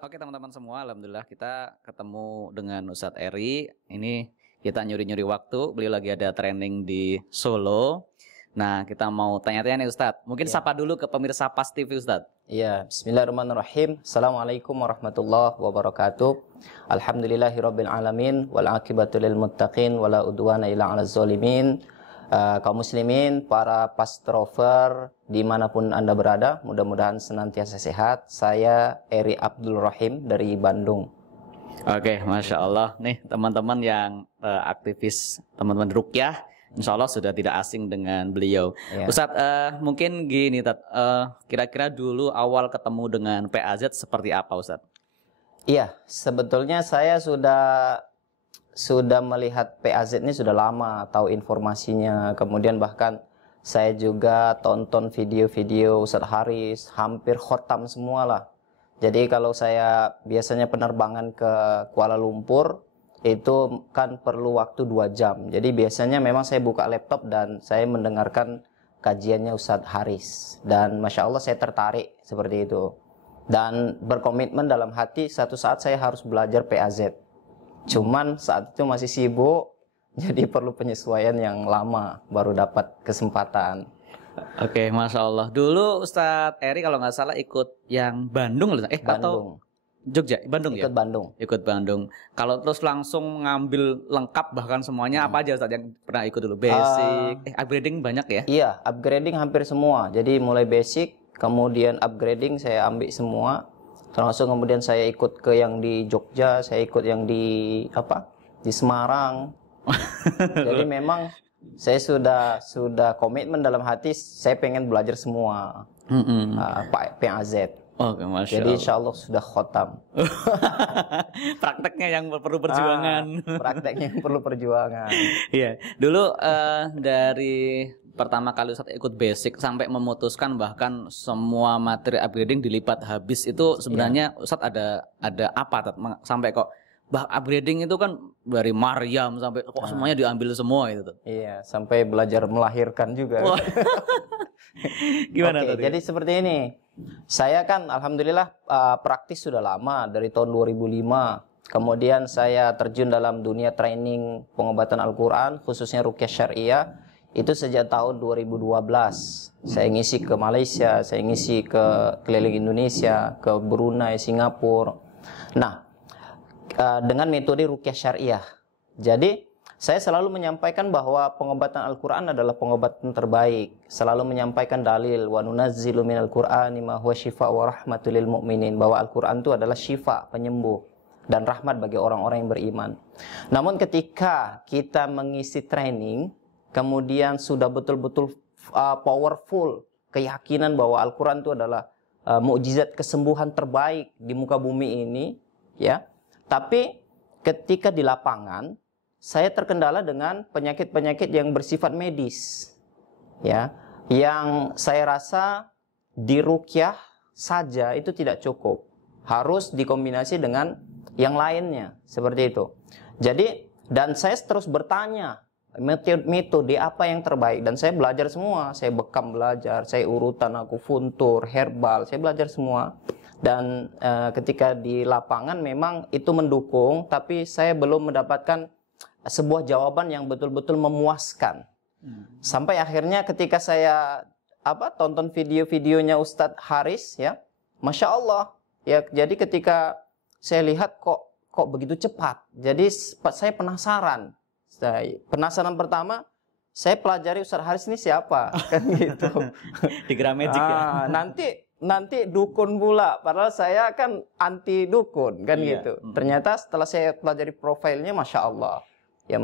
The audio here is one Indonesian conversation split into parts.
Oke teman-teman semua, alhamdulillah kita ketemu dengan Ustadz Eri. Ini kita nyuri-nyuri waktu, beliau lagi ada training di Solo. Nah, kita mau tanya-tanya nih Ustadz. Mungkin sapa dulu ke pemirsa PAS TV Ustadz. Iya, bismillahirrahmanirrahim. Assalamualaikum warahmatullahi wabarakatuh. Alhamdulillahirabbil alamin wal aqibatu lil muttaqin wala udwana illa 'alal zalimin. Kaum muslimin, para pastrover dimanapun Anda berada, mudah-mudahan senantiasa sehat. Saya Eri Abdul Rahim dari Bandung. Oke, Masya Allah. Nih teman-teman yang aktivis, teman-teman Ruqyah, Insya Allah sudah tidak asing dengan beliau. Ya. Ustadz, mungkin gini, kira-kira dulu awal ketemu dengan PAZ seperti apa Ustadz? Iya, sebetulnya saya sudah melihat PAZ ini sudah lama, tahu informasinya. Kemudian bahkan saya juga tonton video-video Ustadz Haris, hampir khotam semua lah. Jadi kalau saya biasanya penerbangan ke Kuala Lumpur, itu kan perlu waktu 2 jam. Jadi biasanya memang saya buka laptop dan saya mendengarkan kajiannya Ustadz Haris. Dan Masya Allah saya tertarik seperti itu. Dan berkomitmen dalam hati, satu saat saya harus belajar PAZ. Cuman saat itu masih sibuk, jadi perlu penyesuaian yang lama baru dapat kesempatan. Oke, Masya Allah. Dulu Ustadz Eri kalau nggak salah ikut yang Bandung loh, Bandung. Atau Jogja, Bandung ikut ya? Bandung. Ikut Bandung. Kalau terus langsung ngambil lengkap bahkan semuanya apa aja Ustadz yang pernah ikut dulu? Basic, upgrading banyak ya? Iya, upgrading hampir semua. Jadi mulai basic, kemudian upgrading saya ambil semua. Termasuk kemudian saya ikut ke yang di Jogja, saya ikut yang di Semarang. Jadi memang saya sudah komitmen dalam hati, saya pengen belajar semua PAZ. Oke, Masya Jadi Allah. insya Allah sudah khotam. Prakteknya yang perlu perjuangan. Prakteknya yang perlu perjuangan. Iya, dulu dari pertama kali Ustadz ikut basic sampai memutuskan bahkan semua materi upgrading dilipat habis itu sebenarnya Ustadz ada apa sampai kok upgrading itu kan dari Maryam sampai kok semuanya diambil semua itu tuh. Iya, sampai belajar melahirkan juga. Gimana tadi? Jadi seperti ini. Saya kan alhamdulillah praktis sudah lama dari tahun 2005. Kemudian saya terjun dalam dunia training pengobatan Al-Qur'an khususnya Ruqyah Syariah itu sejak tahun 2012. Saya ngisi ke Malaysia, saya ngisi ke keliling Indonesia, ke Brunei, Singapura. Nah, dengan metode Ruqyah Syariah. Jadi saya selalu menyampaikan bahwa pengobatan Al-Qur'an adalah pengobatan terbaik. Selalu menyampaikan dalil wa nunazzilu minal Qur'ani ma huwa syifa wa rahmatul lil mu'minin, bahwa Al-Qur'an itu adalah syifa, penyembuh dan rahmat bagi orang-orang yang beriman. Namun ketika kita mengisi training, kemudian sudah betul-betul powerful keyakinan bahwa Al-Qur'an itu adalah mukjizat kesembuhan terbaik di muka bumi ini, ya. Tapi ketika di lapangan saya terkendala dengan penyakit-penyakit yang bersifat medis, ya, yang saya rasa di ruqyah saja itu tidak cukup, harus dikombinasi dengan yang lainnya seperti itu. Jadi dan saya terus bertanya metode apa yang terbaik, dan saya belajar semua, saya bekam belajar, saya urutan akupuntur, herbal, saya belajar semua. Dan ketika di lapangan memang itu mendukung, tapi saya belum mendapatkan sebuah jawaban yang betul-betul memuaskan. Sampai akhirnya ketika saya tonton video-videonya Ustadz Haris, ya, Masya Allah, ya, jadi ketika saya lihat kok begitu cepat, jadi saya penasaran. Penasaran pertama, saya pelajari Ustadz Haris ini siapa, kan gitu. Di Gramedik ya. Nanti dukun pula, padahal saya kan anti dukun, kan gitu. Ternyata setelah saya pelajari profilnya, Masya Allah, ya,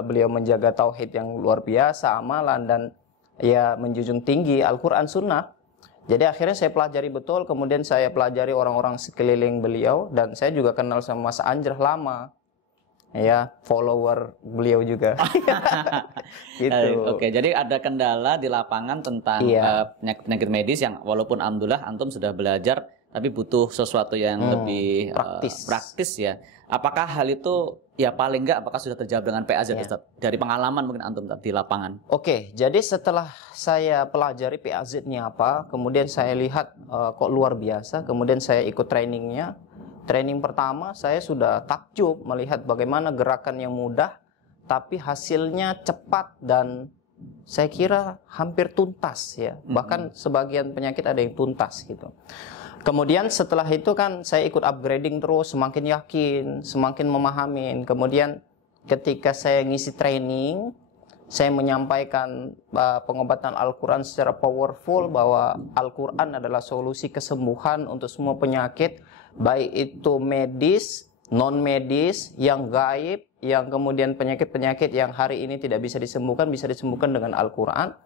beliau menjaga tauhid yang luar biasa, amalan, dan ya menjunjung tinggi Al-Quran Sunnah. Jadi akhirnya saya pelajari betul, kemudian saya pelajari orang-orang sekeliling beliau, dan saya juga kenal sama Mas Anjrah lama, ya, follower beliau juga. Gitu. Oke, jadi ada kendala di lapangan tentang penyakit medis yang walaupun alhamdulillah antum sudah belajar, tapi butuh sesuatu yang lebih praktis ya. Apakah hal itu ya paling enggak apakah sudah terjawab dengan PAZ Ya. Ustaz? Dari pengalaman mungkin antum di lapangan. Oke, jadi setelah saya pelajari PAZ ini apa, kemudian saya lihat kok luar biasa, kemudian saya ikut trainingnya. Training pertama saya sudah takjub melihat bagaimana gerakan yang mudah, tapi hasilnya cepat dan saya kira hampir tuntas ya. Bahkan sebagian penyakit ada yang tuntas gitu. Kemudian setelah itu kan saya ikut upgrading terus, semakin yakin, semakin memahamin. Kemudian ketika saya ngisi training, saya menyampaikan pengobatan Al-Quran secara powerful bahwa Al-Quran adalah solusi kesembuhan untuk semua penyakit, baik itu medis, non-medis, yang gaib, yang kemudian penyakit-penyakit yang hari ini tidak bisa disembuhkan dengan Al-Quran.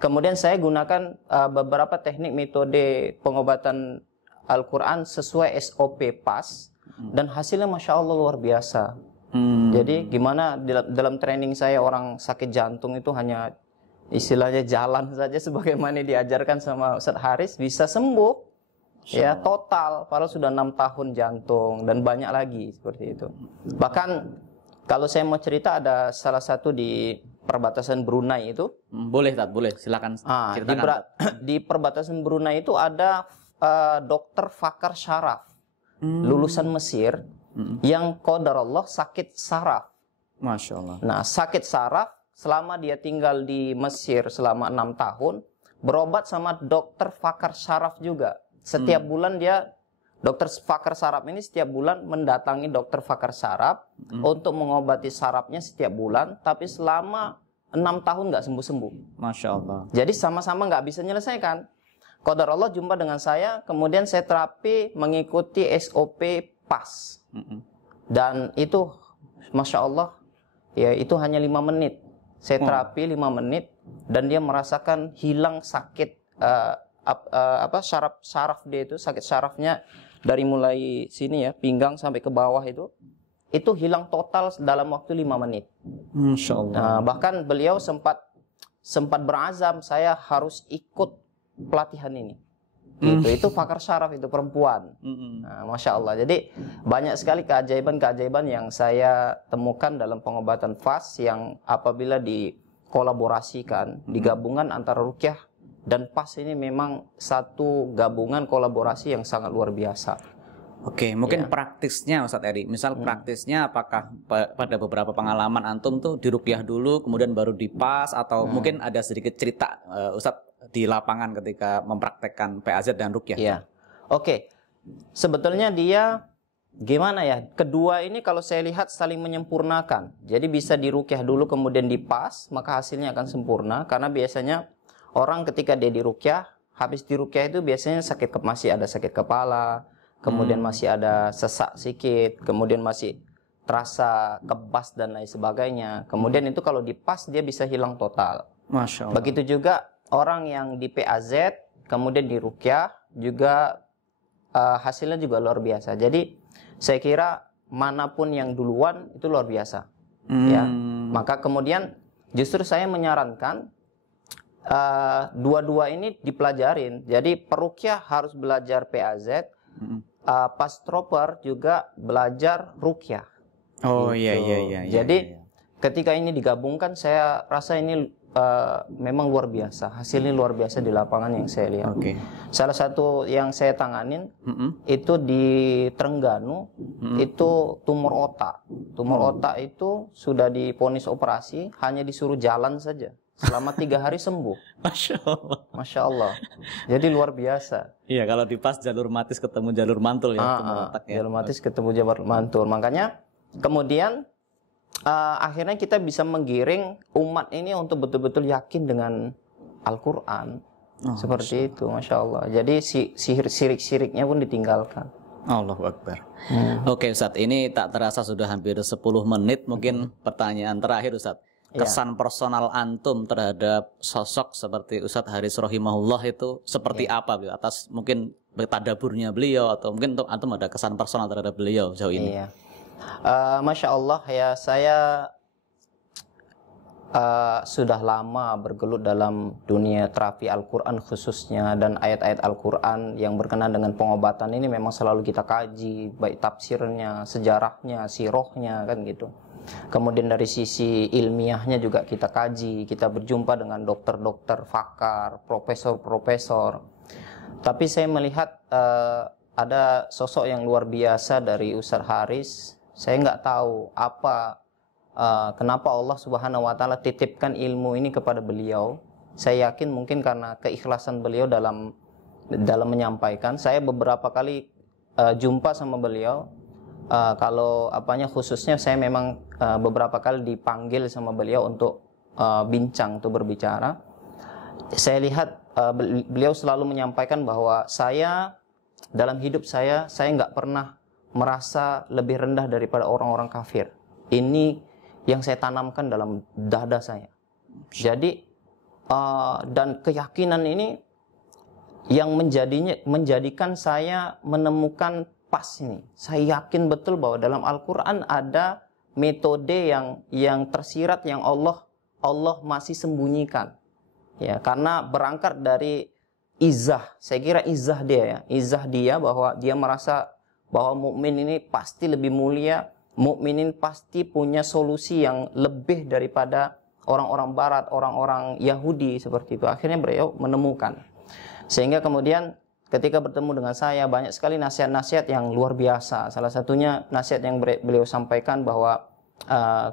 Kemudian saya gunakan beberapa teknik metode pengobatan Al-Quran sesuai SOP PAS dan hasilnya Masya Allah luar biasa. Jadi gimana dalam training saya orang sakit jantung itu hanya istilahnya jalan saja sebagaimana diajarkan sama Ustadz Haris bisa sembuh ya total, padahal sudah 6 tahun jantung dan banyak lagi seperti itu. Bahkan kalau saya mau cerita ada salah satu di perbatasan Brunei itu. Boleh Tat, boleh silakan ceritakan. Di perbatasan Brunei itu ada dokter Fakar Syaraf, lulusan Mesir, yang qadarullah sakit saraf. Masya Allah. Nah, sakit saraf selama dia tinggal di Mesir selama 6 tahun, berobat sama dokter Fakar Syaraf juga. Setiap bulan dokter Fakar Syaraf ini setiap bulan mendatangi dokter Fakar Syaraf untuk mengobati sarafnya setiap bulan, tapi selama 6 tahun nggak sembuh-sembuh. Masya Allah. Jadi sama-sama nggak bisa menyelesaikan. Qadarullah jumpa dengan saya, kemudian saya terapi mengikuti SOP PAS. Dan itu Masya Allah, ya itu hanya 5 menit. Saya terapi 5 menit dan dia merasakan hilang sakit saraf dia itu, sakit sarafnya dari mulai sini ya, pinggang sampai ke bawah itu hilang total dalam waktu 5 menit. Masya Allah. Nah, bahkan beliau sempat berazam saya harus ikut pelatihan ini. Itu Fakar Syaraf, itu perempuan. Nah, Masya Allah. Jadi banyak sekali keajaiban-keajaiban yang saya temukan dalam pengobatan FAS yang apabila dikolaborasikan, digabungan antara rukyah dan PAS ini memang satu gabungan kolaborasi yang sangat luar biasa. Oke, mungkin praktisnya Ustadz Eri. Misal praktisnya apakah pada beberapa pengalaman antum tuh dirukyah dulu kemudian baru dipas atau mungkin ada sedikit cerita Ustadz di lapangan ketika mempraktekkan PAZ dan rukyah? Iya. Oke. Sebetulnya dia gimana ya? Kedua ini kalau saya lihat saling menyempurnakan. Jadi bisa dirukyah dulu kemudian dipas, maka hasilnya akan sempurna karena biasanya orang ketika dia dirukyah, habis dirukyah itu biasanya masih ada sakit kepala, kemudian masih ada sesak sedikit, kemudian masih terasa kebas dan lain sebagainya. Kemudian itu kalau dipas dia bisa hilang total. Masya Allah. Begitu juga orang yang di PAZ kemudian dirukyah juga hasilnya juga luar biasa. Jadi saya kira manapun yang duluan itu luar biasa. Ya. Maka kemudian justru saya menyarankan dua-dua ini dipelajarin. Jadi perukyah harus belajar PAZ, pas troper juga belajar rukyah. Oh gitu. iya. Jadi ketika ini digabungkan, saya rasa ini memang luar biasa. Hasilnya luar biasa di lapangan yang saya lihat. Oke. Salah satu yang saya tanganin itu di Terengganu, itu tumor otak. Tumor otak itu sudah divonis operasi, hanya disuruh jalan saja. Selama 3 hari sembuh. Masya Allah. Masya Allah. Jadi luar biasa. Iya, kalau dipas jalur matis ketemu jalur mantul ya, tumor otak ya. Jalur matis ketemu jalur mantul. Makanya kemudian akhirnya kita bisa menggiring umat ini untuk betul-betul yakin dengan Al-Quran. Seperti itu, Masya Allah. Jadi sirik-siriknya pun ditinggalkan. Allahu Akbar. Oke Ustadz, ini tak terasa sudah hampir 10 menit. Mungkin pertanyaan terakhir Ustadz. Kesan personal antum terhadap sosok seperti Ustadz Haris Rohimahullah itu seperti apa? Atas mungkin tadaburnya beliau atau mungkin untuk antum ada kesan personal terhadap beliau jauh ini? Masya Allah ya, saya sudah lama bergelut dalam dunia terapi Al-Quran khususnya, dan ayat-ayat Al-Quran yang berkenaan dengan pengobatan ini memang selalu kita kaji, baik tafsirnya, sejarahnya, sirohnya, kan gitu. Kemudian dari sisi ilmiahnya juga kita kaji, kita berjumpa dengan dokter-dokter pakar, profesor-profesor. Tapi saya melihat ada sosok yang luar biasa dari Ustadz Haris. Saya nggak tahu kenapa Allah Subhanahu wa taala titipkan ilmu ini kepada beliau. Saya yakin mungkin karena keikhlasan beliau dalam menyampaikan. Saya beberapa kali jumpa sama beliau. Khususnya saya memang beberapa kali dipanggil sama beliau untuk bincang, untuk berbicara. Saya lihat beliau selalu menyampaikan bahwa saya dalam hidup saya nggak pernah merasa lebih rendah daripada orang-orang kafir. Ini yang saya tanamkan dalam dada saya. Jadi dan keyakinan ini yang menjadikan saya menemukan pas ini. Saya yakin betul bahwa dalam Al-Quran ada metode yang tersirat yang Allah masih sembunyikan. Ya, karena berangkat dari izah. Saya kira izah dia ya. Izah dia bahwa dia merasa bahwa mukmin ini pasti lebih mulia, mukminin pasti punya solusi yang lebih daripada orang-orang barat, orang-orang Yahudi seperti itu. Akhirnya beliau menemukan. Sehingga kemudian ketika bertemu dengan saya, banyak sekali nasihat-nasihat yang luar biasa. Salah satunya nasihat yang beliau sampaikan bahwa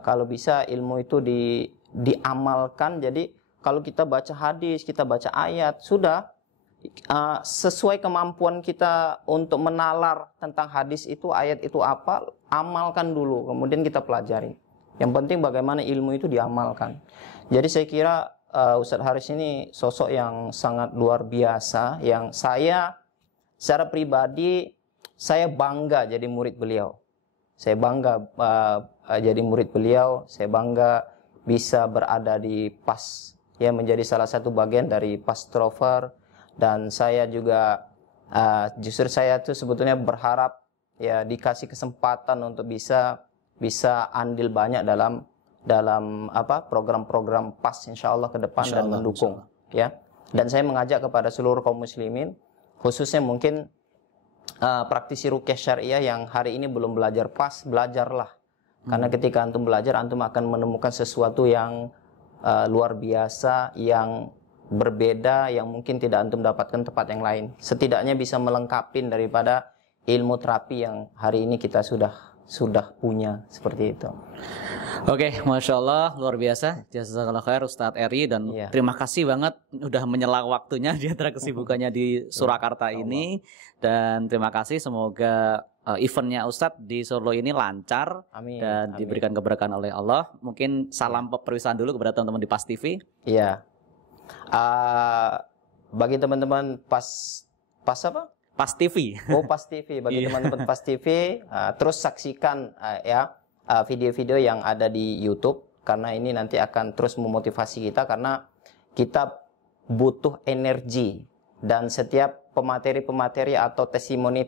kalau bisa ilmu itu diamalkan. Jadi kalau kita baca hadis, kita baca ayat, sudah sesuai kemampuan kita untuk menalar tentang hadis itu, ayat itu apa, amalkan dulu, kemudian kita pelajari. Yang penting bagaimana ilmu itu diamalkan. Jadi saya kira Ustadz Haris ini sosok yang sangat luar biasa, yang saya secara pribadi saya bangga jadi murid beliau. Saya bangga jadi murid beliau, saya bangga bisa berada di PAS, ya, menjadi salah satu bagian dari PAS Trover. Dan saya juga justru saya tuh sebetulnya berharap ya dikasih kesempatan untuk bisa andil banyak dalam program-program PAS insyaallah ke depan dan mendukung ya. Dan saya mengajak kepada seluruh kaum muslimin, khususnya mungkin praktisi ruqyah syariah yang hari ini belum belajar PAS, belajarlah. Karena ketika antum belajar, antum akan menemukan sesuatu yang luar biasa, yang berbeda, yang mungkin tidak antum dapatkan tempat yang lain. Setidaknya bisa melengkapi daripada ilmu terapi yang hari ini kita sudah punya, seperti itu. Oke, Masya Allah, luar biasa. Jazakallah khair Ustadz Eri, dan terima kasih banget udah menyela waktunya di antara kesibukannya di Surakarta ini. Dan terima kasih, semoga eventnya Ustadz di Solo ini lancar. Amin. Dan diberikan keberkahan oleh Allah. Mungkin salam perpisahan dulu kepada teman-teman di PAS TV. Iya. Bagi teman-teman PAS apa? PAS TV. Oh, PAS TV. Bagi teman-teman PAS TV, terus saksikan video-video yang ada di YouTube, karena ini nanti akan terus memotivasi kita, karena kita butuh energi, dan setiap pemateri-pemateri atau testimoni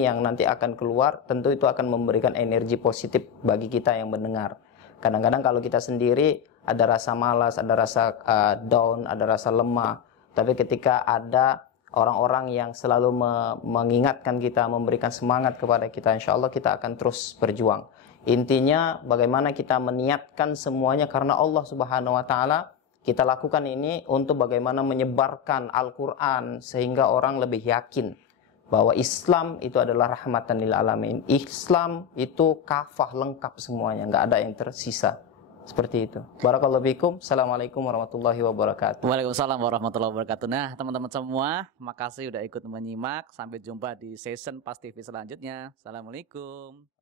yang nanti akan keluar, tentu itu akan memberikan energi positif bagi kita yang mendengar. Kadang-kadang kalau kita sendiri ada rasa malas, ada rasa down, ada rasa lemah, tapi ketika ada orang-orang yang selalu mengingatkan kita, memberikan semangat kepada kita, insya Allah kita akan terus berjuang. Intinya bagaimana kita meniatkan semuanya karena Allah Subhanahu wa taala. Kita lakukan ini untuk bagaimana menyebarkan Al-Quran sehingga orang lebih yakin bahwa Islam itu adalah rahmatan lil alamin. Islam itu kafah, lengkap semuanya, nggak ada yang tersisa. Seperti itu. Barakallahu fikum. Assalamualaikum warahmatullahi wabarakatuh. Waalaikumsalam warahmatullahi wabarakatuh. Nah, teman-teman semua, makasih udah ikut menyimak. Sampai jumpa di season PAS TV selanjutnya. Assalamualaikum.